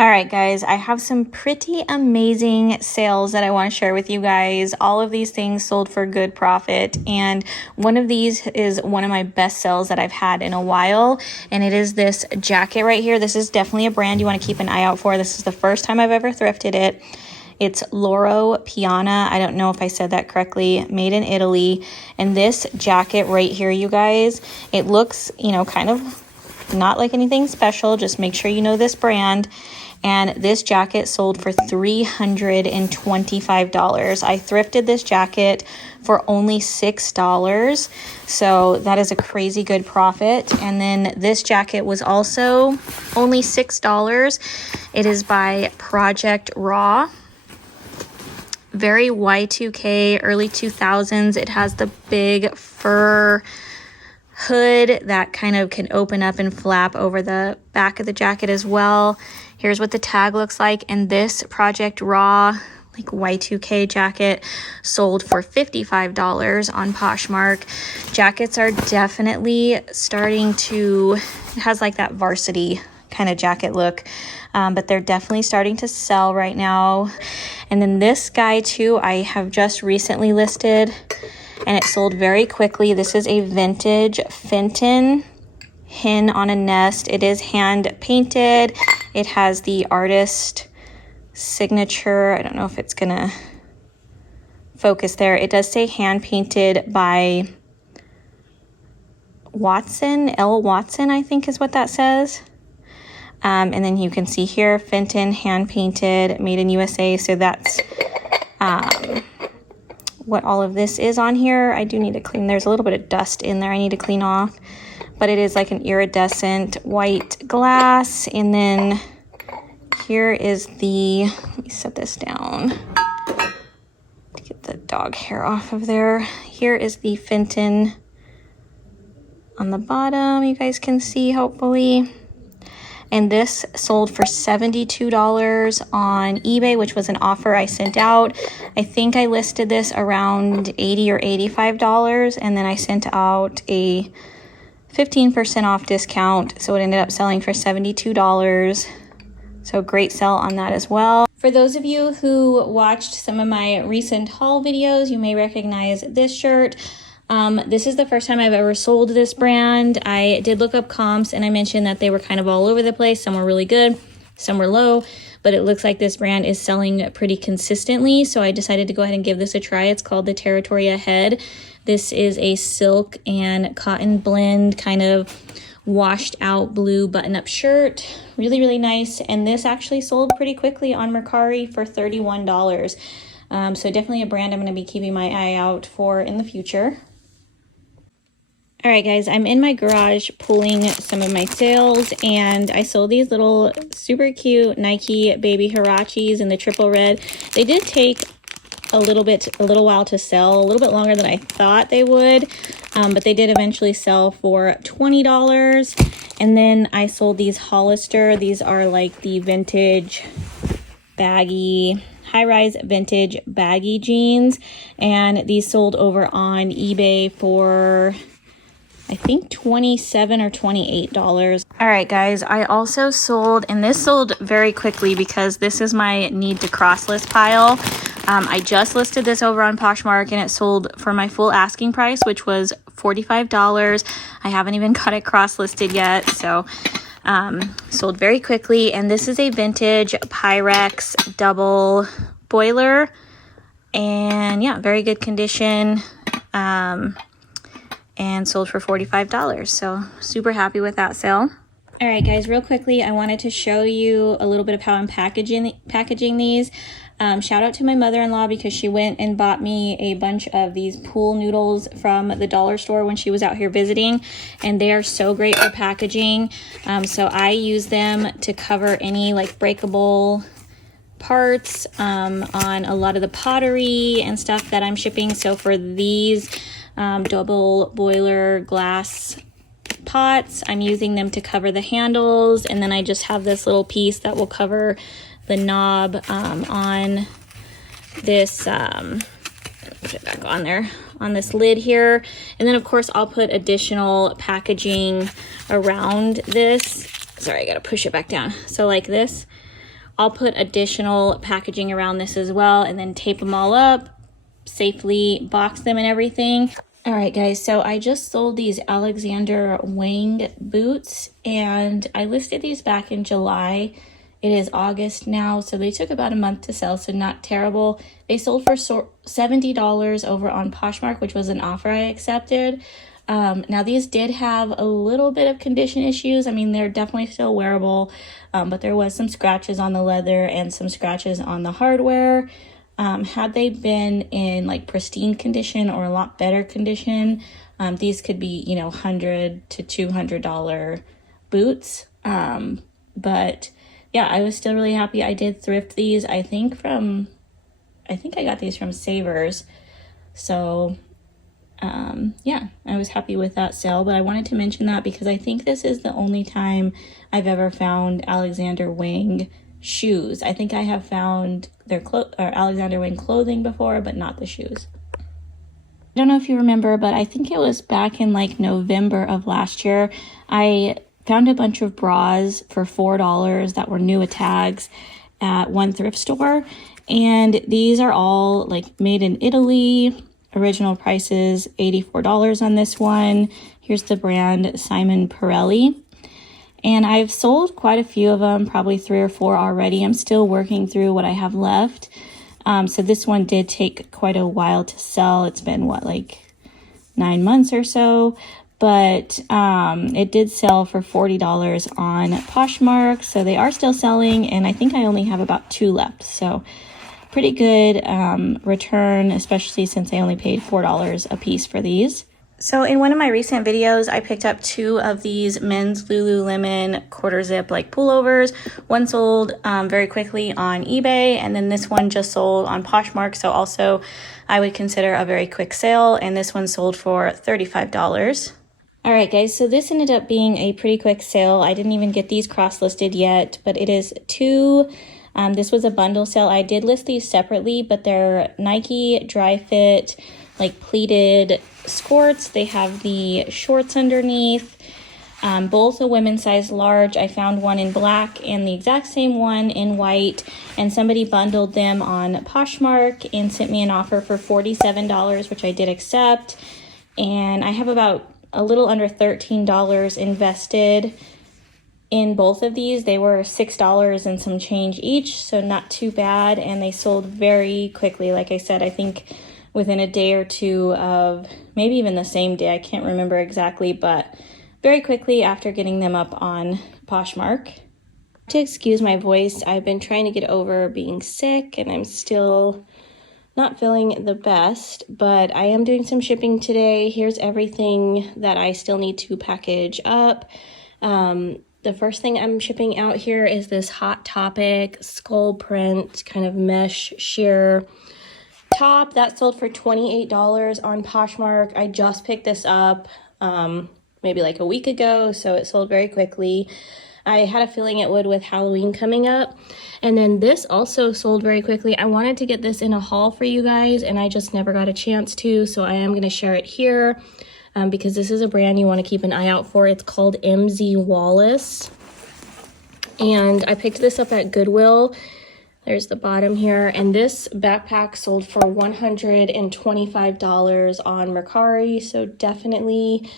All right, guys, I have some pretty amazing sales that I want to share with you guys. All of these things sold for good profit, and one of these is one of my best sales that I've had in a while, and it is this jacket right here. This is definitely a brand you want to keep an eye out for. This is the first time I've ever thrifted it. It's Loro Piana. I don't know if I said that correctly. Made in Italy. And this jacket right here, you guys, it looks, you know, kind of not like anything special. Just make sure you know this brand. And this jacket sold for $325. I thrifted this jacket for only $6. So that is a crazy good profit. And then this jacket was also only $6. It is by Project Raw. Very Y2K, early 2000s. It has the big fur hood that kind of can open up and flap over the back of the jacket as well. Here's what the tag looks like. And this Project Raw, like Y2K jacket, sold for $55 on Poshmark. Jackets are definitely starting to, it has like that varsity kind of jacket look, but they're definitely starting to sell right now. And then this guy too, I have just recently listed, and it sold very quickly. This is a vintage Fenton hen on a nest. It is hand painted. It has the artist signature. I don't know if it's gonna focus there. It does say hand painted by Watson, L. Watson, I think is what that says. And then you can see here, Fenton, hand painted, made in USA. So that's what all of this is on here. I do need to clean. There's a little bit of dust in there I need to clean off. But it is like an iridescent white glass. And then here is the, let me set this down to get the dog hair off of there. Here is the Fenton on the bottom. You guys can see, hopefully. And this sold for $72 on eBay, which was an offer I sent out. I think I listed this around $80 or $85, and then I sent out a 15% off discount, so it ended up selling for $72. So great sell on that as well. For those of you who watched some of my recent haul videos, you may recognize this shirt. This is the first time I've ever sold this brand. I did look up comps, and I mentioned that they were kind of all over the place. Some were really good, some were low, but it looks like this brand is selling pretty consistently. So I decided to go ahead and give this a try. It's called the Territory Ahead. This is a silk and cotton blend, kind of washed out blue button-up shirt. Really, really nice. And this actually sold pretty quickly on Mercari for $31. So definitely a brand I'm going to be keeping my eye out for in the future. All right, guys, I'm in my garage pulling some of my sales, and I sold these little super cute Nike baby Huaraches in the triple red. They did take a little while to sell, a little bit longer than I thought they would, but they did eventually sell for $20. And then I sold these Hollister. These are like the vintage baggy, high-rise vintage baggy jeans, and these sold over on eBay for I think $27 or $28. All right, guys, I also sold, and this sold very quickly because this is my need to cross list pile. I just listed this over on Poshmark, and it sold for my full asking price, which was $45. I haven't even got it cross listed yet, so sold very quickly. And this is a vintage Pyrex double boiler, and yeah, very good condition. And sold for $45. So super happy with that sale. All right, guys, real quickly, I wanted to show you a little bit of how I'm packaging these. Shout out to my mother-in-law because she went and bought me a bunch of these pool noodles from the dollar store when she was out here visiting, and they are so great for packaging. So I use them to cover any like breakable parts on a lot of the pottery and stuff that I'm shipping. So for these double boiler glass pots, I'm using them to cover the handles, and then I just have this little piece that will cover the knob on this put it back on there on this lid here. And then of course I'll put additional packaging around this. Sorry, I gotta push it back down. So like this, I'll put additional packaging around this as well and then tape them all up, safely box them and everything. All right, guys, so I just sold these Alexander Wang boots, and I listed these back in July. It is August now, so they took about a month to sell, so not terrible. They sold for $70 over on Poshmark, which was an offer I accepted. Now, these did have a little bit of condition issues. I mean, they're definitely still wearable, but there was some scratches on the leather and some scratches on the hardware. Had they been in like pristine condition or a lot better condition, these could be, you know, $100 to $200 boots. But yeah, I was still really happy. I did thrift these, I think I got these from Savers. So yeah, I was happy with that sale, but I wanted to mention that because I think this is the only time I've ever found Alexander Wang shoes. I think I have found their Alexander Wang clothing before, but not the shoes. I don't know if you remember, but I think it was back in like November of last year, I found a bunch of bras for $4 that were new at tags at one thrift store, and these are all like made in Italy. Original prices $84 on this one. Here's the brand Simon Pirelli. And I've sold quite a few of them, probably 3 or 4 already. I'm still working through what I have left. So this one did take quite a while to sell. It's been, what, like 9 months or so. But it did sell for $40 on Poshmark. So they are still selling, and I think I only have about 2 left. So pretty good return, especially since I only paid $4 a piece for these. So in one of my recent videos, I picked up 2 of these men's Lululemon quarter zip like pullovers. One sold very quickly on eBay, and then this one just sold on Poshmark. So also I would consider a very quick sale, and this one sold for $35. All right, guys, so this ended up being a pretty quick sale. I didn't even get these cross-listed yet, but it is 2. This was a bundle sale. I did list these separately, but they're Nike dry fit, like pleated skirts. They have the shorts underneath, both a women's size large. I found one in black and the exact same one in white, and somebody bundled them on Poshmark and sent me an offer for $47, which I did accept. And I have about a little under $13 invested in both of these. They were $6 and some change each, so not too bad, and they sold very quickly. Like I said, I think within a day or two of, maybe even the same day, I can't remember exactly, but very quickly after getting them up on Poshmark. To excuse my voice, I've been trying to get over being sick, and I'm still not feeling the best, but I am doing some shipping today. Here's everything that I still need to package up. The first thing I'm shipping out here is this Hot Topic skull print kind of mesh sheer top that sold for $28 on Poshmark. I just picked this up maybe like a week ago, so it sold very quickly. I had a feeling it would with Halloween coming up. And then this also sold very quickly. I wanted to get this in a haul for you guys, and I just never got a chance to, so I am going to share it here. Because this is a brand you want to keep an eye out for. It's called MZ Wallace, and I picked this up at Goodwill. There's the bottom here, and this backpack sold for $125 on Mercari, so definitely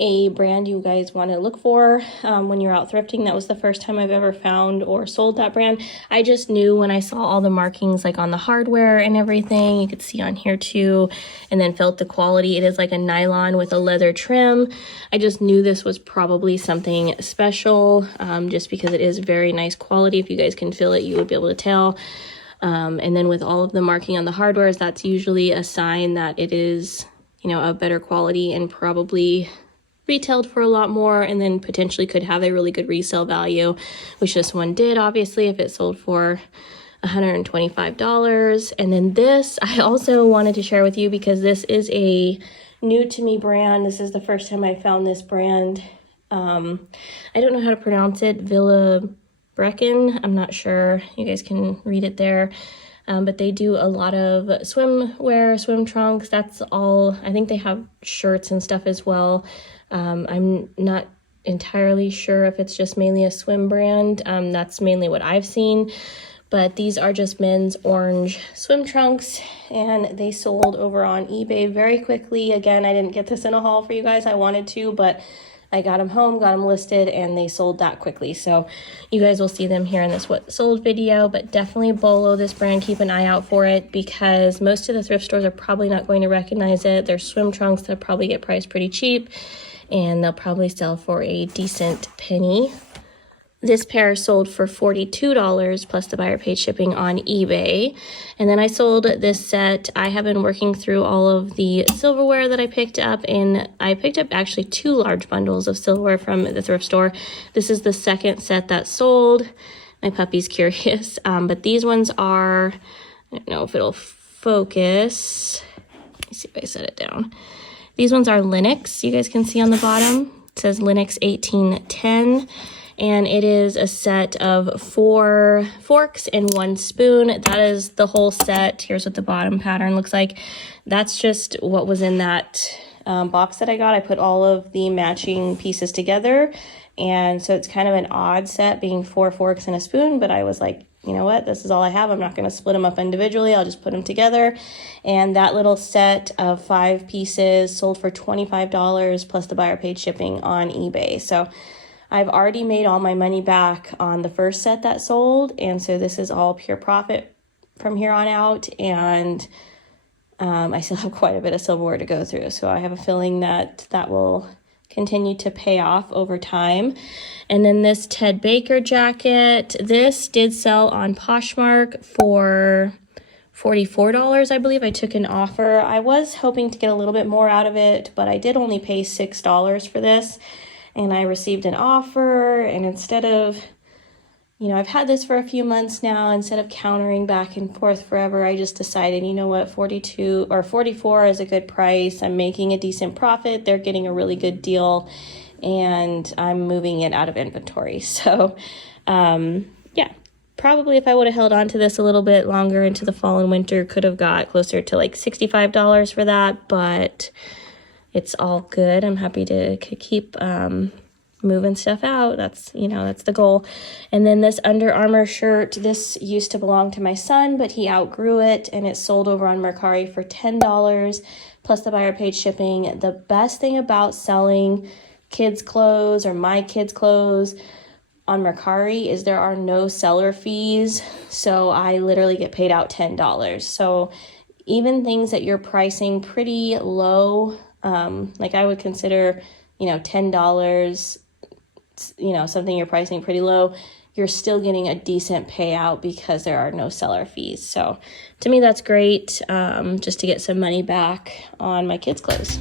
a brand you guys want to look for when you're out thrifting. That was the first time I've ever found or sold that brand. I just knew when I saw all the markings like on the hardware and everything. You could see on here too, and then felt the quality. It is like a nylon with a leather trim. I just knew this was probably something special, just because it is very nice quality. If you guys can feel it, you would be able to tell. And then with all of the marking on the hardwares, that's usually a sign that it is, you know, of better quality and probably retailed for a lot more, and then potentially could have a really good resale value, which this one did, obviously, if it sold for $125. And then this I also wanted to share with you because this is a new to me brand. This is the first time I found this brand. I don't know how to pronounce it. Villa Brecken. I'm not sure. You guys can read it there. But they do a lot of swimwear, swim trunks. That's all. I think they have shirts and stuff as well. I'm not entirely sure if it's just mainly a swim brand. That's mainly what I've seen. But these are just men's orange swim trunks, and they sold over on eBay very quickly. Again, I didn't get this in a haul for you guys. I wanted to, but I got them home, got them listed, and they sold that quickly. So you guys will see them here in this what sold video, but definitely Bolo, this brand, keep an eye out for it because most of the thrift stores are probably not going to recognize it. They're swim trunks that probably get priced pretty cheap, and they'll probably sell for a decent penny. This pair sold for $42 plus the buyer paid shipping on eBay. And then I sold this set. I have been working through all of the silverware that I picked up, and I picked up actually 2 large bundles of silverware from the thrift store. This is the second set that sold. My puppy's curious, but these ones are, I don't know if it'll focus. Let me see if I set it down. These ones are Linux. You guys can see on the bottom. It says Linux 1810. And it is a set of 4 forks and 1 spoon. That is the whole set. Here's what the bottom pattern looks like. That's just what was in that box that I got. I put all of the matching pieces together. And so it's kind of an odd set being 4 forks and a spoon. But I was like, you know what? This is all I have. I'm not going to split them up individually. I'll just put them together. And that little set of 5 pieces sold for $25 plus the buyer paid shipping on eBay. So I've already made all my money back on the first set that sold, and so this is all pure profit from here on out, and I still have quite a bit of silverware to go through, so I have a feeling that that will continue to pay off over time. And then this Ted Baker jacket, this did sell on Poshmark for $44, I believe. I took an offer. I was hoping to get a little bit more out of it, but I did only pay $6 for this. And I received an offer, and instead of, you know, I've had this for a few months now, instead of countering back and forth forever, I just decided, you know what, 42 or 44 is a good price. I'm making a decent profit. They're getting a really good deal, and I'm moving it out of inventory. So, yeah, probably if I would have held on to this a little bit longer into the fall and winter, could have got closer to like $65 for that, but it's all good. I'm happy to keep moving stuff out. That's, you know, that's the goal. And then this Under Armour shirt, this used to belong to my son, but he outgrew it, and it sold over on Mercari for $10 plus the buyer paid shipping. The best thing about selling kids' clothes or my kids' clothes on Mercari is there are no seller fees. So I literally get paid out $10. So even things that you're pricing pretty low, like I would consider, you know, $10, you know, something you're pricing pretty low, you're still getting a decent payout because there are no seller fees. So to me, that's great, just to get some money back on my kids' clothes.